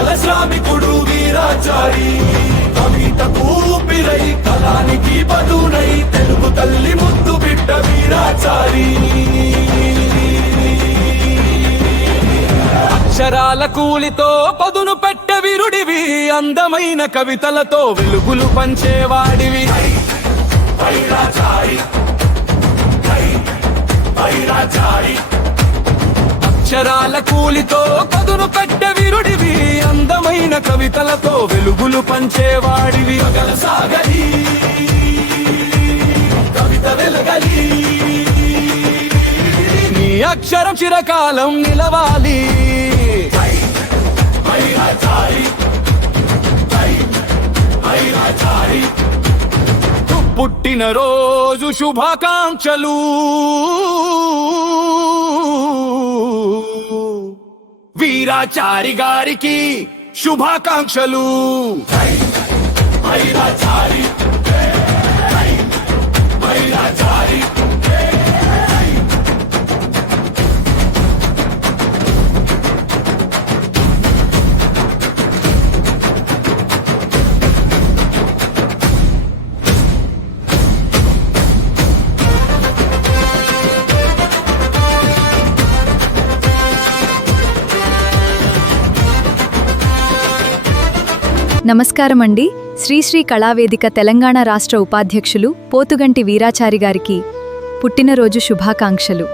కష్టాల శ్రామికుడు వీరాచారి, కవితకు ఊపిరై కళానికి బదునై తెలుగు తల్లి ముద్దు బిడ్డ వీరాచారి. అక్షరాల కూలితో పదును పెట్టె వీరుడివి, అందమైన కవితలతో వెలుగులు పంచేవాడివి. అక్షరాల కూలితో పదును పెట్టె వీరుడివి, అందమైన కవితలతో వెలుగులు పంచేవాడివి. సాగలి కవిత వెలగలి, నీ అక్షరం చిరకాలం నిలవాలి. పుట్టిన రోజు శుభాకాంక్షలు, వీరాచారి గారికి శుభాకాంక్షలు. నమస్కారమండి. శ్రీశ్రీ కళావేదిక తెలంగాణ రాష్ట్ర ఉపాధ్యక్షులు పోతుగంటి వీరాచారి గారికి పుట్టినరోజు శుభాకాంక్షలు.